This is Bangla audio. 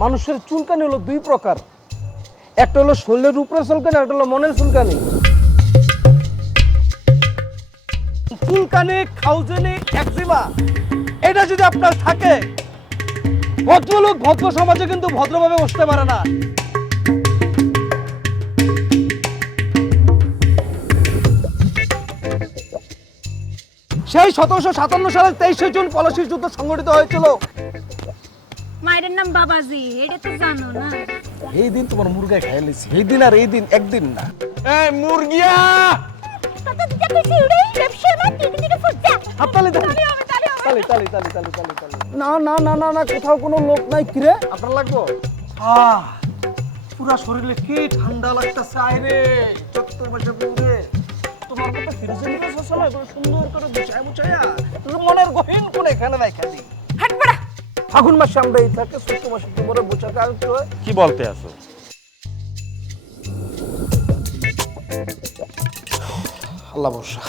মানুষের চুলকানি হলো দুই প্রকার, একটা হলো শরীরের উপরে চুলকানি, একটা হলো মনের চুলকানি। চুলকানি, খাউজনি, একজিমা এটা যদি আপনার থাকে, ভদ্রলোক ভদ্র সমাজে কিন্তু ভদ্রভাবে বসতে পারে না। সেই 1757 সালের 23শে জুন পলাশীর যুদ্ধ সংগঠিত হয়েছিল। মায়ের নাম বাবাজি, এটা তো জানো না? এই দিন তোমার মুরগায় খাইয়ে লিছি, এই দিন আর এই দিন একদিন না। এই মুরগিয়া কত দিতে কইছি উড়ে ব্যবসা না ঠিক দিকে ফুটজা। হাততালি দাও, তালি তালি তালি তালি তালি তালি। না না না না না, কোথাও কোনো লোক নাই। কিরে আপনার লাগবো? পুরা শরীরে কি ঠান্ডা লাগতেছে। আইরে চত্বর মাসে পুরে তোমার কথা ফিরোজে নিয়ে আসলে এগুলো সুন্দর করে বুঝায় বুঝায়া তোর মনের গহীন কোণে এখানে রাখা দিই। হাট পড়া। ফাগুন মাসে আমরা এই থাকে, চৈত্র মাসে তোমার বোঝাতে আসতে হয়। কি বলতে আছো? আল্লাহ বর্ষা।